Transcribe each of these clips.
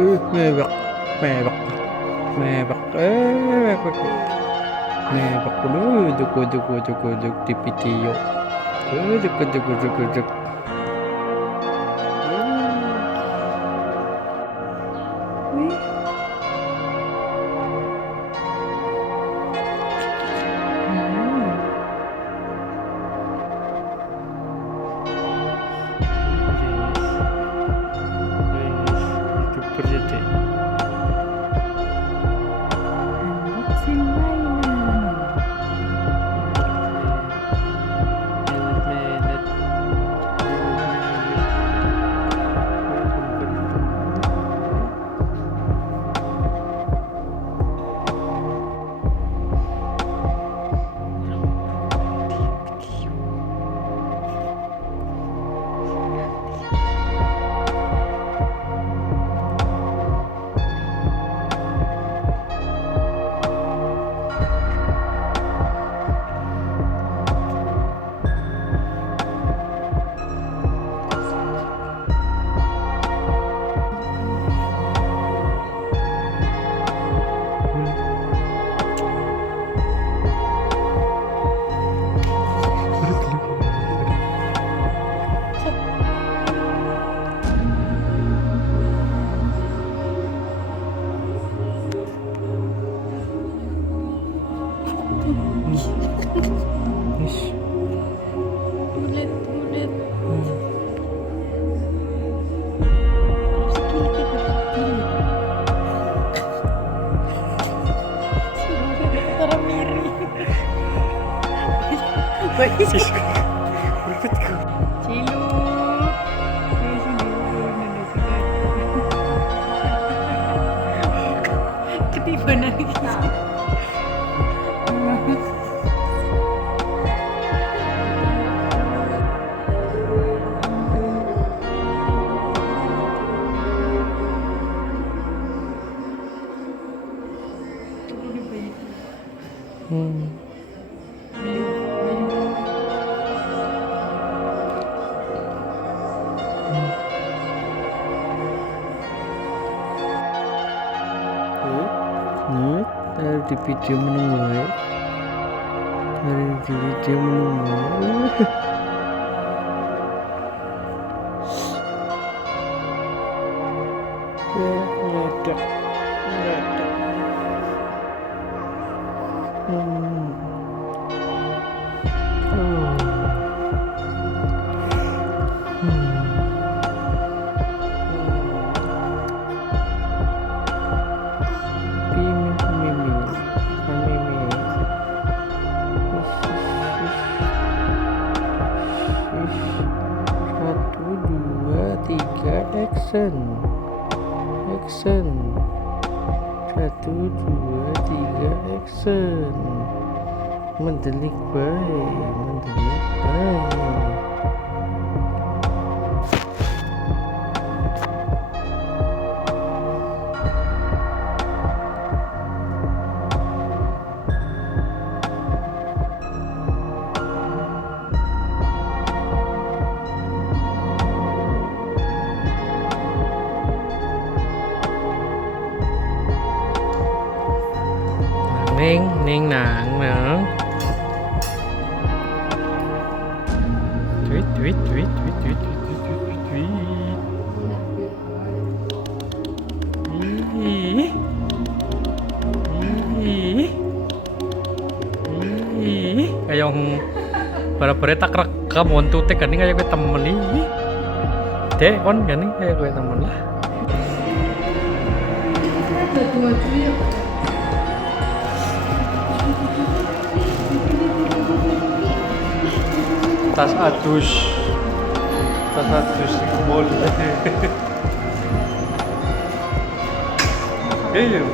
Mewak, mewak, mewak, mewak, mewak dulu, duk di video, duk. YouTuber ya dek. Unboxing mainan. Melet. Ish. Ulit. Tara miri. Ish. Lupit ko. Cilu. Ketiban lagi. Nut, dari di video menunggu. Dari di video menunggu. Ya, nggak ada. Oh. Mimi. Satu, dua, tiga, action. Satu, dua, tiga, action. Mendelik baik. Neng nang. Tweet. Kayong bara-bara tak rekam untuk tek kan kayak gue temen nih. Dek kon kan kayak gue temen lah. Tas adus bol. Iya.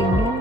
unboxing dulu.